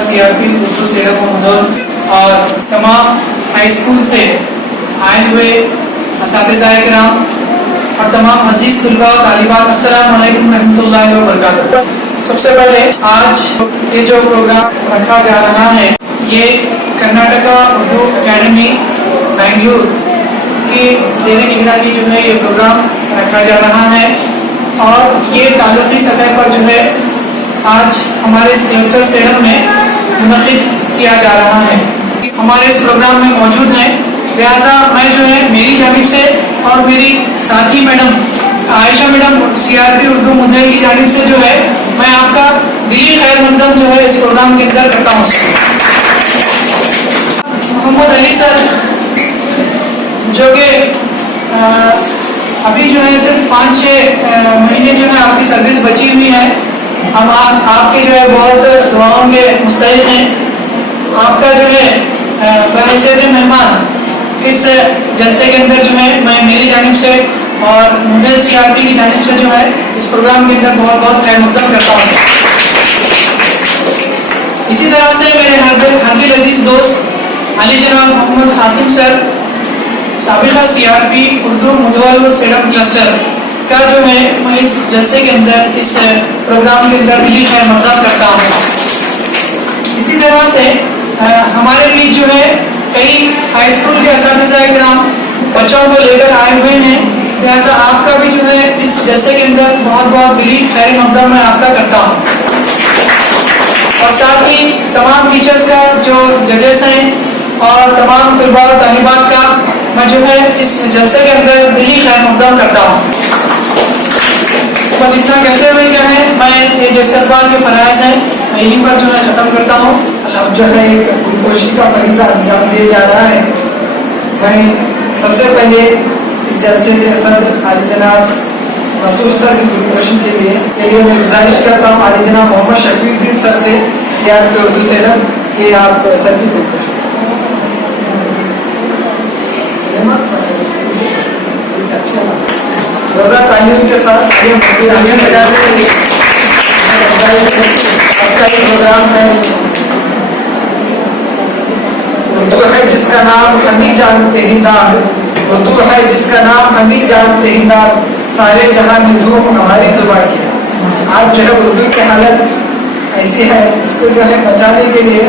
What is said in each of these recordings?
CRP Urdu sedum मुदौल और तमाम high school से आए हुए असातिज़ा-ए-किराम और तमाम अजीज़ तलबा और तालिबात, अस्सलामु अलैकुम रहमतुल्लाहि व बरकातुहू। सबसे पहले आज ये जो प्रोग्राम रखा जा रहा है ये कर्नाटका उर्दू एकेडमी बेंगलुरु की ज़ेरे निगरानी जो है ये प्रोग्राम रखा जा रहा है और ये ताल्लुक़ी सतह पर जो है आज हमारे इस क्लस्टर सेडम में मुनक़िद किया जा रहा है। हमारे इस प्रोग्राम में मौजूद हैं, लिहाजा मैं जो है मेरी जानिब से और मेरी साथी madam Ayesha madam CRP Urdu Mudhol की जानिब से जो है मैं आपका दिली खैर मकदम जो है इस प्रोग्राम के अंदर करता हूँ। मोहम्मद अली सर जो कि अभी जो है सिर्फ 5-6 महीने जो है आपकी सर्विस बची हुई है, हम आपके जो है बहुत दुआओं के मुस्तहिक़ हैं। आपका जो है बहैसियत मेहमान इस जलसे के अंदर जो है मैं मेरी जानिब से और मुदौल सीआरपी की जानिब से जो है इस प्रोग्राम के अंदर बहुत बहुत खैर मकदम करता हूँ। इसी तरह से मेरे हरदिल अजीज़ दोस्त अली जनाब मोहम्मद कासिम सर साबिक़ा सीआरपी उर्दू मुदौल व सेडम क्लस्टर का जो है मैं इस जलसे के अंदर इस प्रोग्राम के अंदर दिली खैर मकदम करता हूँ। इसी तरह से हमारे बीच जो है कई हाई स्कूल के असातिज़ा-ए-किराम बच्चों को लेकर आए हुए हैं, लिहाजा आपका भी जो है इस जलसे के अंदर बहुत बहुत दिली खैर मकदम मैं आपका करता हूँ और साथ ही तमाम टीचर्स का जो जजेस हैं और तमाम तलबा और तालिबात का मैं जो है इस जलसे के अंदर दिली खैर मकदम करता हूँ। बस इतना कहते हुए क्या है मैं ये जो इस्तक़बाल के फ़राइज़ हैं मैं यहीं पर जो है ख़त्म करता हूँ। अब जो है एक गुलपोशी का फरीज़ा अंजाम दिया जा रहा है। मैं सबसे पहले इस जलसे के सदर आली जनाब मसूर सर की गुलपोशी के लिए मैं गुजारिश करता हूँ आली जनाब मोहम्मद शफीउद्दीन सर से सीआरपी उर्दू सेडम के आप सर की गुलपोशी जोरदार तालियों के साथ आपका ये प्रोग्राम है। उर्दू है जिसका नाम हम ही जानते हिंदार, उर्दू है जिसका नाम हम ही जानते हिंदार, सारे जहां में धूम हमारी जुबान की है। आज जो है उर्दू की हालत ऐसी है, इसको जो है बचाने के लिए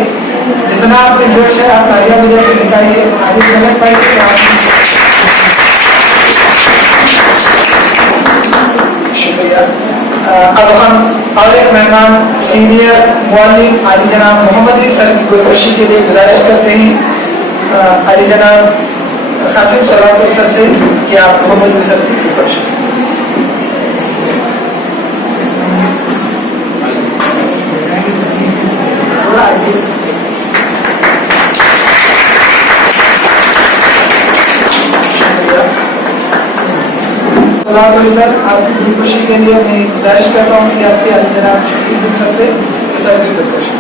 जितना आपके जोश है आप तालियां बजा के दिखाइए। आगे जो है पढ़ शुक्रिया। अब हम और एक मेहमान सीनियर मुअल्लिम अली जनाब मोहम्मद अली सर की गुलपोशी के लिए गुजारिश करते हैं अली जनाब कासिम सलापुर सर से कि आप मोहम्मद अली सर की गुलपोशी। सर आपकी गुलपोशी के लिए मैं गुजारिश करता हूँ कि आपके अली जनाब शफीउद्दीन सर से सर की गुलपोशी।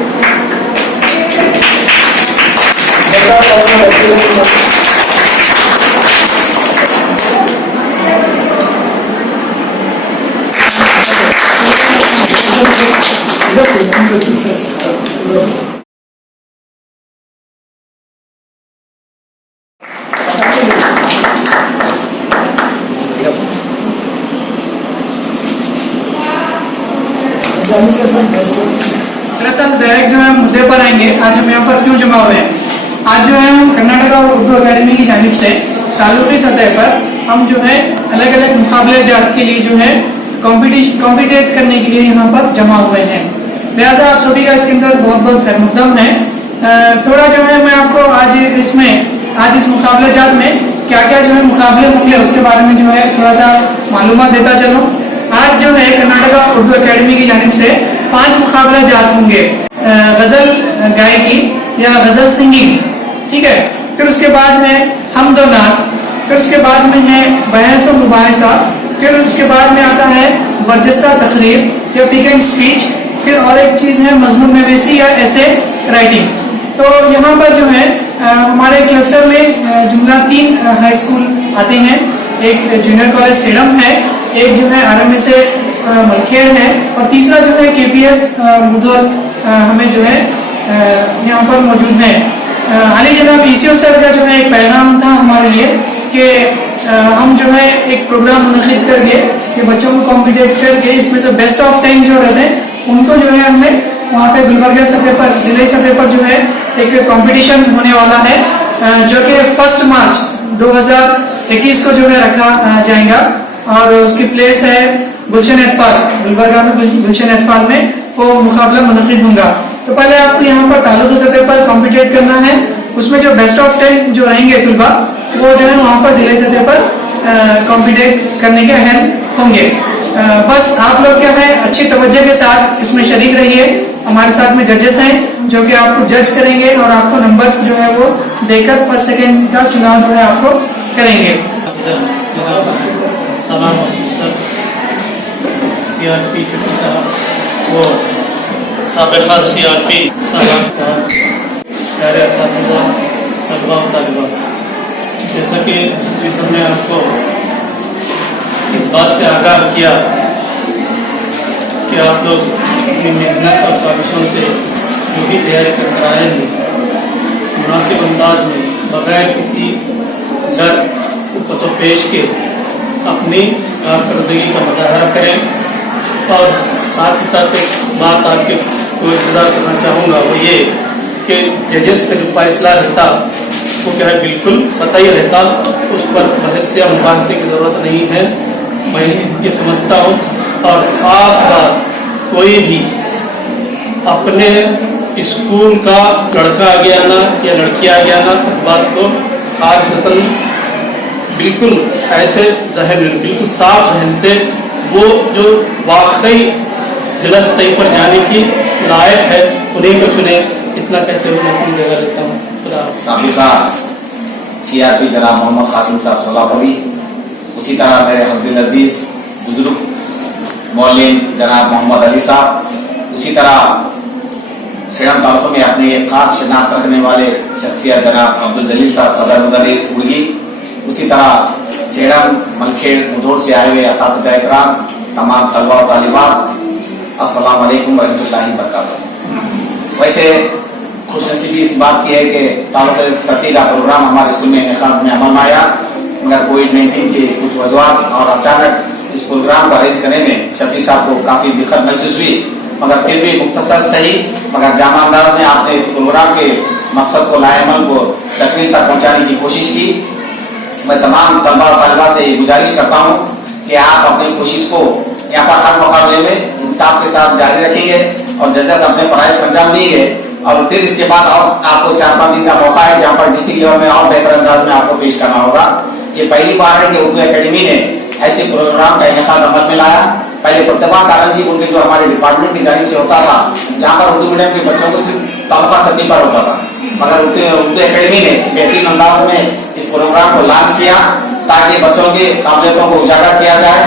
दरअसल डायरेक्ट जो है मुद्दे पर आएंगे। आज हम यहाँ पर क्यों जमा हुए हैं? आज जो है हम कर्नाटका उर्दू एकेडमी की जानिब से ताल्लुक़ी सतह पर हम जो है अलग अलग मुकाबले जात के लिए जो है कॉम्पिटेट करने के लिए यहाँ पर जमा हुए हैं। लिहाजा आप सभी का इसके अंदर बहुत बहुत खैर मकदम है। थोड़ा जो है मैं आपको आज इस मुकाबले जात में क्या क्या जो है मुकाबले होंगे उसके बारे में जो है थोड़ा सा मालूमात देता चलूँ। आज जो है कर्नाटका उर्दू एकेडमी की जानिब से 5 मुकाबला जात होंगे, गज़ल गायकी या गज़ल सिंगिंग, ठीक है। फिर उसके बाद है हमद व नात, फिर उसके बाद में है बहस व मुबाहिसा, फिर उसके बाद में आता है बरजस्ता तकरीर या पिक एंड स्पीच, फिर और एक चीज़ है मजमून नवीसी या ऐसे राइटिंग। तो यहाँ पर जो है हमारे क्लस्टर में जुमला 3 हाई स्कूल आते हैं। एक जूनियर कॉलेज सेडम है, एक जो है RMSA मलखेड़ है और तीसरा जो है KPS मुदौल हमें जो है यहाँ पर मौजूद हैं। हाल ही जनाब ईसीओ सर का जो है एक पैगाम था हमारे लिए कि हम जो है एक प्रोग्राम मुनक़िद करके कि बच्चों को कॉम्पिटेट करके इसमें से बेस्ट ऑफ 10 जो रहते हैं उनको जो है हमें वहाँ पे गुलबर्गा सतह पर, जिले सतह पर जो है एक कंपटीशन होने वाला है, जो कि 1 मार्च 2021 को जो है रखा जाएगा और उसकी प्लेस है गुलशन एतफाल, गुलबर्गा में गुलशन एतफाल में वो मुकाबला मुनक़िद होगा। तो पहले आपको यहाँ पर तालुक़ी सतह पर कॉम्पिटेट करना है, उसमें जो बेस्ट ऑफ 10 जो रहेंगे तलबा वो जो है वहाँ पर ज़िले सतह पर कॉम्पिटेट करने के अहल होंगे। बस आप लोग क्या है अच्छी तवज्जो के साथ इसमें शरीक रहिए। हमारे साथ में जजेस हैं जो कि आपको जज करेंगे और आपको नंबर्स जो है वो देकर फर्स्ट सेकंड का चुनाव जो है आपको करेंगे। CRP वो साबिक़ा CRP तलबा, जैसा कि जिस हमने आपको इस बात से आगाह किया कि आप लोग अपनी मेहनत और साजिशों से जो भी तैयारी कर आए हैं मुनासिब अंदाज में बगैर किसी डर पसोपेश के अपनी कारकर्दगी का मुजाहरा करें। और साथ ही साथ एक बात आपके को इत्तला करना चाहूँगा वो ये कि जजेस का जो फैसला रहता वो क्या है बिल्कुल क़तई रहता, उस पर बहस या मुबाहसे की ज़रूरत नहीं है, मैं ये समझता हूँ। और ख़ास बात कोई भी अपने स्कूल का लड़का आ गया ना या लड़की आ गया ना इस बात को खासतन बिल्कुल ऐसे जहन बिल्कुल साफ जहन से वो जो वाकई जिला सतह पर जाने की लायक है उन्हीं को चुने। इतना कहते हुए मैं अपनी जगह लेता हूँ। साबिक़ा CRP जनाब मोहम्मद कासिम साहब सोलापुरी, उसी तरह मेरे हफ्दिल अजीज बुजुर्ग मौलिम जनाब मोहम्मद अली साहब, उसी तरह सेडम तालुक़े में अपने एक खास शनाख्त रखने वाले शख्सियत जनाब अब्दुल जलील साहब सदर मुदर्रिस उर्गी, उसी तरह सेडम मलखेड़ मुधोर से आए हुए असातिज़ा इकराम, तमाम तलबा और तालिबात, अस्सलाम वालेकुम रहमतुल्लाहि बरकातुहू। वैसे खुशनसीबी इस बात की है कि तालुक़े सतह का प्रोग्राम हमारे स्कूल में इंतखाब में अमल में आया, मगर कोविड-19 की कुछ वजूहात और अचानक इस प्रोग्राम को अरेंज करने में शफी साहब को काफ़ी दिक्कत महसूस हुई, मगर फिर भी मुख्तसर सही मगर जामा अंदाज में आपने इस प्रोग्राम के मकसद को लाएमल को तकमील तक पहुँचाने की कोशिश की। मैं तमाम तलबा और तालिबा से गुजारिश करता हूँ कि आप अपनी कोशिश को यहाँ पर हर मुकाबले में इंसाफ के साथ जारी रखेंगे और जजेस अपने फ़राइज़ को अंजाम देंगे और फिर इसके बाद और आपको 4-5 दिन का मौका है जहाँ पर डिस्ट्रिक्ट लेवल में और बेहतर अंदाज में आपको पेश करना होगा। ये पहली बार है कि उर्दू अकेडमी ने ऐसे प्रोग्राम का इनेकाद अमल में लाया। पहले प्रतिभा कारण जी उनके जो हमारे डिपार्टमेंट की जानिब से होता था, जहाँ पर उर्दू मीडियम के बच्चों को सिर्फ तालुका सतह पर होता था, मगर उर्दू अकेडमी ने बेहतरीन अंदाज में इस प्रोग्राम को लॉन्च किया ताकि बच्चों की काबिलियतों को उजागर किया जाए।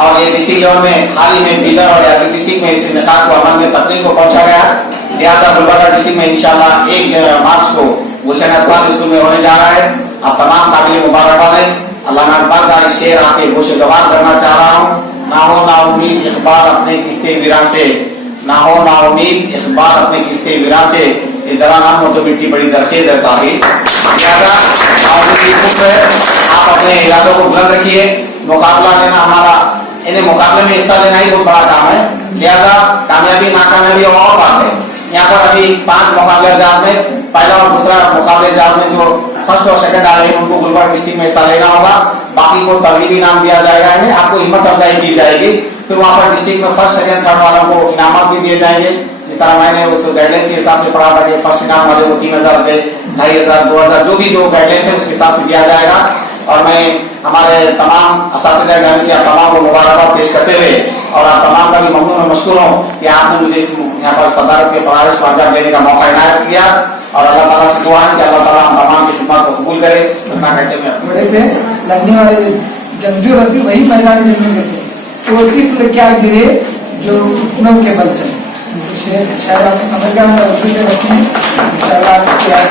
और ये डिस्ट्रिक्ट लेवल में हाल ही में बीदर और यादव डिस्ट्रिक्ट में इस इनेकाद को अमल में तकमील को पहुँचा गया। लिहाजा गुलबर्गा डिस्ट्रिक्ट में इंशाल्लाह 1 मार्च को गुलशन एतफाल स्कूल में होने जा रहा है। आप तमाम काबिल मुबारकबाद हैं। अल्लाह अकबर का इस शेर आपके गोशगवार करना चाह रहा हूँ। ना हो ना उम्मीद इकबाल अपने किसके विरा से, ना हो ना उम्मीद इकबाल अपने किसके विरा से, ये जरा नाम हो तो मिट्टी बड़ी जरखेज है साथी। लिहाजा आप अपने इरादों को बुलंद रखिए। मुकाबला लेना हमारा इन्हें मुकाबले में हिस्सा लेना ही बहुत बड़ा काम है। लिहाजा कामयाबी नाकामयाबी और बात है। यहाँ पर अभी 5 मुकाबले जात में, पहला और दूसरा मुकाबले जात में जो फर्स्ट और सेकंड आ रहे हैं उनको गुलबर्गा डिस्ट्रिक्ट में हिस्सा लेना होगा। बाकी को तरगीबी इनाम दिया जाएगा, इन्हें आपको हिम्मत अफजाई की जाएगी। फिर वहाँ पर डिस्ट्रिक्ट में फर्स्ट सेकंड थर्ड वालों को इनामत भी दिए जाएंगे। जिस तरह मैंने उस गाइडलाइंस के हिसाब से पढ़ा था कि फर्स्ट इनाम वाले को 3000 रुपये, 2500, 2000 जो भी जो गाइडलाइंस है उसके हिसाब से दिया जाएगा। और मैं हमारे तमाम असातिज़ा जाने से आप तमाम को मुबारकबाद पेश करते हुए और आप तमाम का भी ममनून और मशकूर हूँ कि आपने मुझे यहाँ पर सदारत के फ़राइज़ को अंजाम देने का मौका इनायत किया। और अल्लाह ताला से दुआ है कि अल्लाह ताला हम तमाम की खिदमत को कबूल करे। इतना कहते हुए बड़े पे लगने वाले जंगजू रहती वही मैदान जंग में तो वो तिफल क्या गिरे जो नौ के बल चले। शायद आपको समझ गया होगा उर्दू के बच्चे इंशाल्लाह आपको याद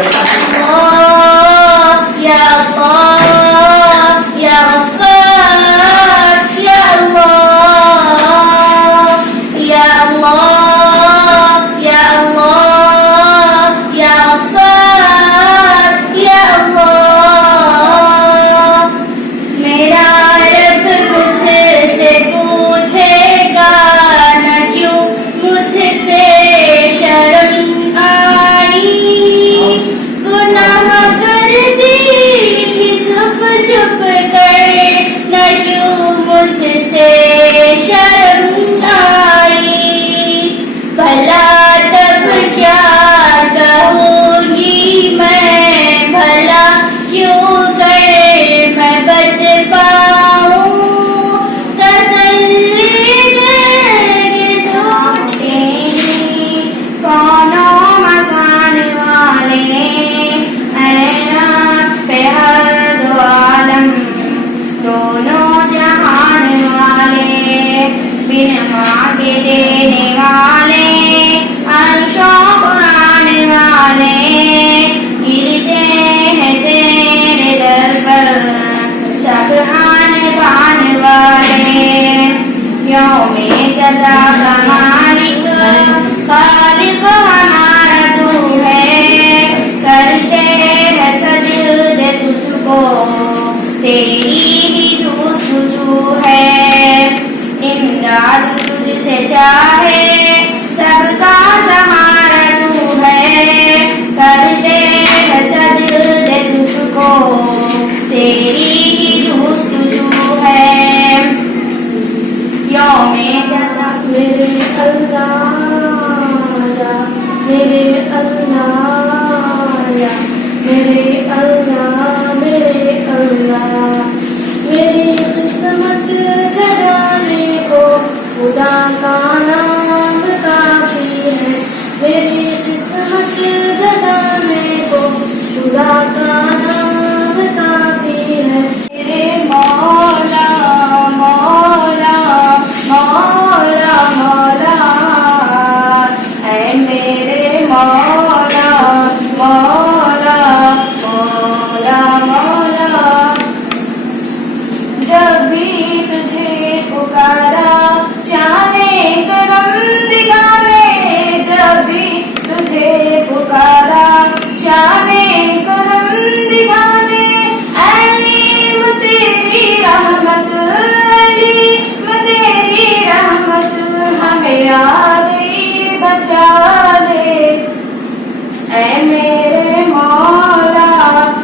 ऐ मेरे मौला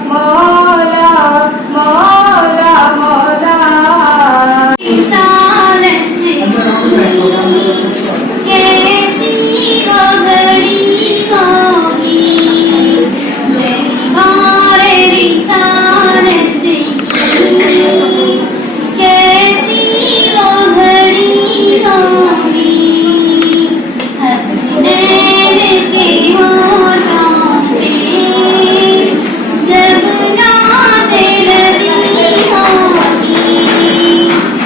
मौला मौला मौला इंसान कैसी वो घड़ी होगी मेरी मारे इंसान कैसी वो घड़ी होगी हंसनैन के होठों पे जब नात लगी होगी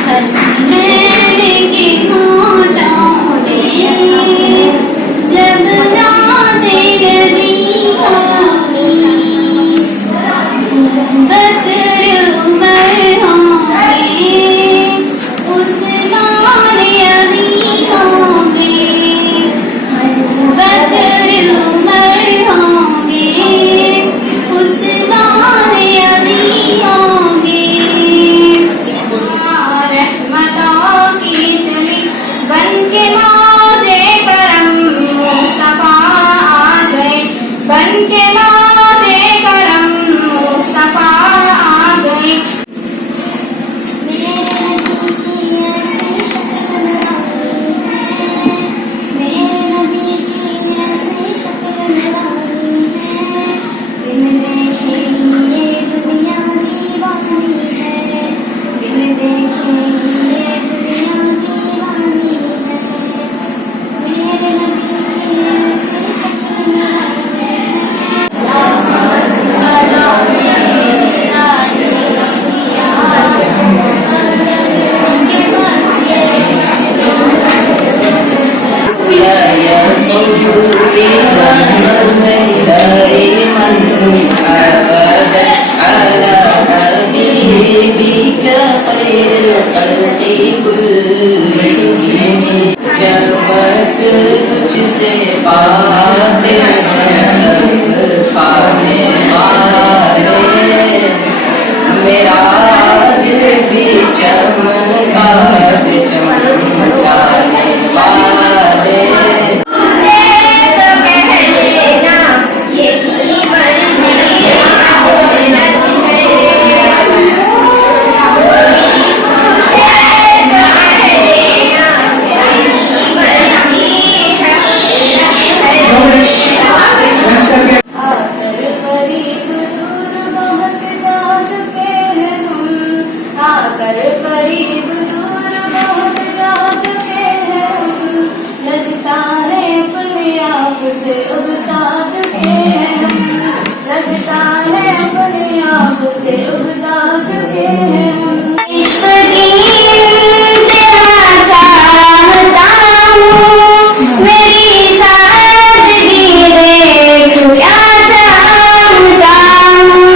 हंसनैन के होठों पे जब नात लगी होगी बकर उमर होंगे उस्मान अली होंगे बकर उमर होंगे उस्मान अली होंगे रहमतों की चली बन के मौजे करम मुस्तफा आ गए बन के मौजे करम मुस्तफा आ गए मेरे नबी की ऐसी शक्ल निराली है बिन देखे ये दुनिया दीवानी है बिन देखे ये दुनिया दीवानी है मेरे नबी की ऐसी शक्ल निराली है तुझसे पाते हैं सब पाने वाले मेरा दिल भी चमका चमकाने वाले तुझे तो कह देना यही मर्जी औरत है आकर करीब दूर बहुत जा चुके हैं हम आकर करीब दूर बहुत जा चुके हैं हम लगता है अपने आप से उगता चुके हैं हम लगता है अपने आप से उगता चुके हैं हम इश्क की तेरा चाहता हूँ मेरी सादगी देख क्या चाहता हूँ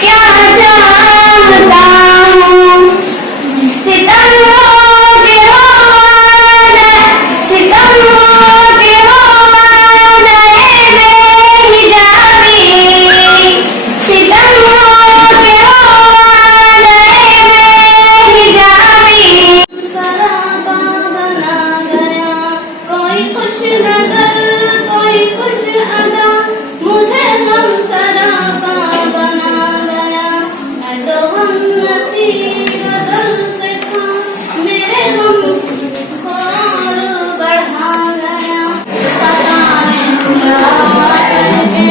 क्या चाहता हूँ सितम होते हो सितम होते हो बेहिजाबी सितम होते हो बेहिजाबी सरापा बना गया कोई खुश नजर कोई खुश अदा मुझे गम सरापा बना गया मैं तो हम नसीब गम से था मेरे गम को और बढ़ा गया पता है क्या करके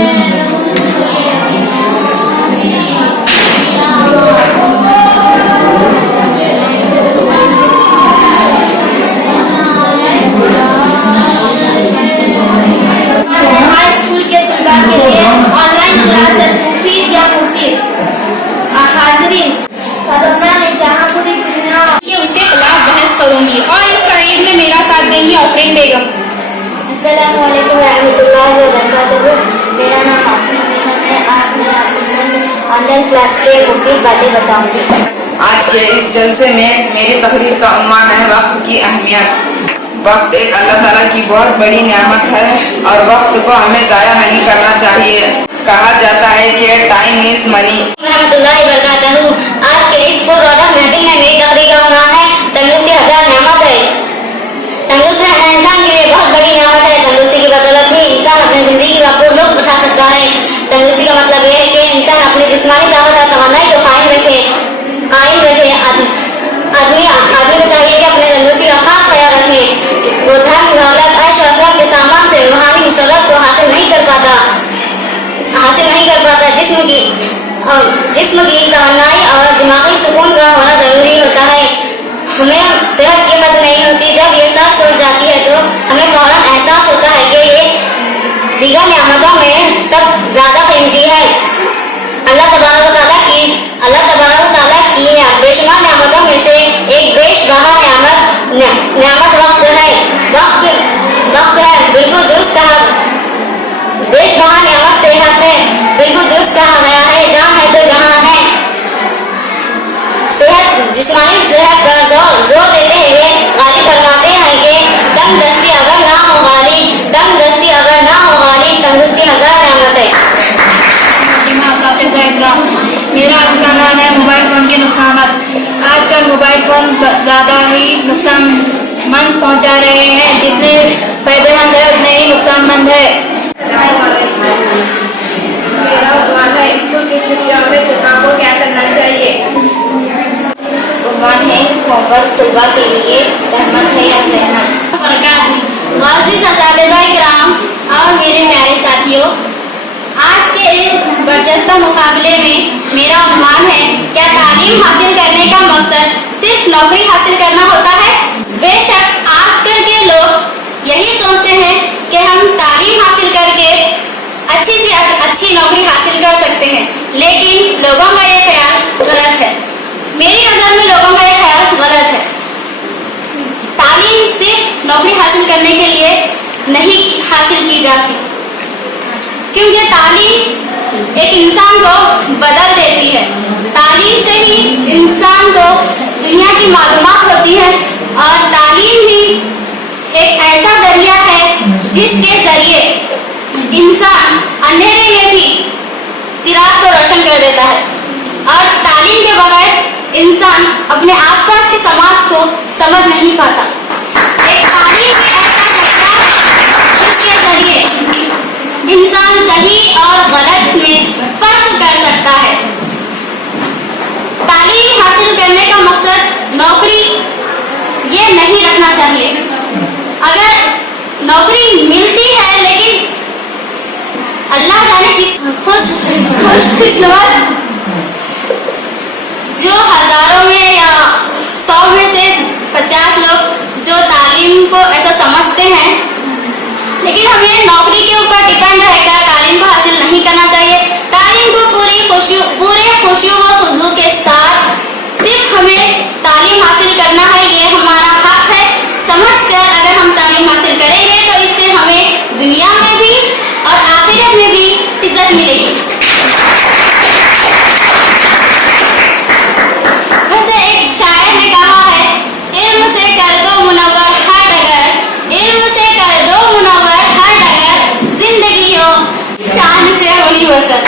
हाई स्कूल के तलबा के लिए ऑनलाइन क्लासेस मुफीद या मुसीब हाजिरीन कोरोना ने जहाँ पूरी दुनिया कि उसके खिलाफ बहस करूंगी और इस तकरीर में मेरा साथ देंगी आफरीन बेगम। अस्सलाम वालेकुम रहमतुल्लाहि व बरकातहू। मेरा नाम आफरीन बेगम है। आज मैं आपको चंद ऑनलाइन क्लास के मुफीद बातें बताऊंगी। आज के इस जलसे में मेरी तकरीर का उन्वान है वक्त की अहमियत। वक्त एक अल्लाह ताला की बहुत बड़ी नेमत है और वक्त को हमें ज़ाया नहीं करना चाहिए। कहा जाता है कि टाइम इज मनी। रहमतुल्लाहि व बरकातहू। आज के इस पुररौनक मीटिंग में मेरी तकरीर का उन्वान है तंदुरुस्ती हजार नेमत है। तंदुरुस्ती हर इंसान के लिए बहुत बड़ी नेमत है। तंदुरुस्ती की बदौलत ही इंसान अपनी ज़िंदगी का पूर्ण लुत्फ उठा सकता है। तंदुरुस्ती का मतलब यह है कि इंसान अपनी जिस्मानी ताकत और तवानाई को कायम रखे। आदमी को चाहिए कि अपने तंदुरुस्ती का खास ख्याल रखे। वो धन दौलत ऐश व शौक के सामान से रूहानी मुसर्रत को हासिल नहीं कर पाता। जिस्म की तवानाई और दिमागी सुकून का होना ज़रूरी होता है। हमें सेहत की कदर नहीं होती। जब ये साथ छोड़ जाती है तो हमें फौरन एहसास होता है कि ये दीगर नियामतों में सब ज़्यादा कीमती है। अल्लाह तबारक व तआला की बेशुमार नियामतों में से एक बेशबहा नियामत वक्त है। बिल्कुल दुरुस्त कहा। बेशबहा नियामत सेहत है। बिल्कुल दुरुस्त कहा गया है। जान है तो जहां है। जिस्मानी सेहत पर जोर देते हुए गालिब फरमाते हैं कि तंदुरुस्ती अगर ना हो गालिब, तंदुरुस्ती हजार नियामत है। मेरा आज का नाम है मोबाइल फ़ोन के नुकसान। आजकल मोबाइल फ़ोन ज़्यादा ही नुकसानमंद पहुंचा रहे हैं। जितने फायदेमंद है उतने ही नुकसानमंद है। मेरा सवाल है, स्कूल की छुट्टियों में तलबा को क्या करना चाहिए? उम्मीद है होमवर्क तलबा के लिए रहमत है या सहमत। मुअज़्ज़िज़ असातिज़ा-ए-किराम और मेरे प्यारे साथियों, आज के इस बरजस्ता मुकाबले में मेरा उन्वान है, क्या तालीम हासिल करने का मकसद सिर्फ नौकरी हासिल करना होता है? बेशक आजकल के लोग यही सोचते हैं कि हम तालीम हासिल करके अच्छी से अच्छी नौकरी हासिल कर सकते हैं, लेकिन लोगों का ये ख्याल गलत है। मेरी नज़र में लोगों का ये ख्याल गलत है। तालीम सिर्फ नौकरी हासिल करने के लिए नहीं हासिल की जाती, क्योंकि तालीम एक इंसान को बदल देती है। तालीम से ही इंसान को दुनिया की मालूमात होती है, और तालीम ही एक ऐसा जरिया है जिसके जरिए इंसान अंधेरे में भी चिराग को रोशन कर देता है। और तालीम के बगैर इंसान अपने आसपास के समाज को समझ नहीं पाता। एक तालीम ही ऐसा जरिया है जिसके जरिए इंसान सही और गलत में फर्क कर सकता है। तालीम हासिल करने का मकसद नौकरी ये नहीं रखना चाहिए। अगर नौकरी मिलती है, लेकिन अल्लाह जाने किस खुशकिस्मत जो हजारों में या 100 में से 50 लोग जो तालीम को ऐसा समझते हैं, लेकिन हमें नौकरी के ऊपर डिपेंड रहकर तालीम को हासिल नहीं करना चाहिए। तालीम को पूरे खुशू व खुजू के साथ सिर्फ हमें तालीम हासिल करना है। ये हमारा हक है। समझकर अगर हम तालीम हासिल करेंगे तो इससे हमें दुनिया में भी और आखिरत में भी इज्जत मिलेगी। वैसे एक शायर ने कहा है, इल्म से कर दो मुनव्वर हर डगर, इल्म से कर दो मुनव्वर हर डगर, जिंदगी हो शान से होली वचन।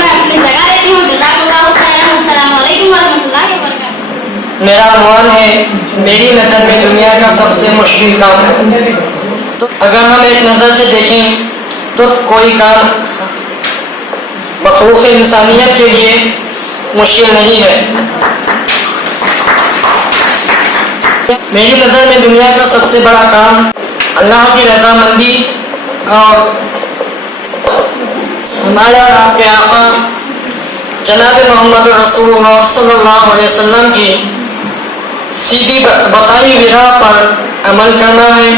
मैं अपनी जगह लेती हूँ। जज़ाकल्लाहु खैरन। अस्सलामु अलैकुम वरहमतुल्लाहि वबरकातुहू। मेरा अनुमान है, मेरी नज़र में दुनिया का सबसे मुश्किल काम है। तो अगर हम एक नज़र से देखें तो कोई काम मखलूक़ इंसानियत के लिए मुश्किल नहीं है। मेरी नज़र में दुनिया का सबसे बड़ा काम अल्लाह की रज़ामंदी और हमारे और आपके आका जनाब मोहम्मद रसूलुल्लाह सल्लल्लाहु अलैहि वसल्लम की सीधी बताई हुई राह पर अमल करना है।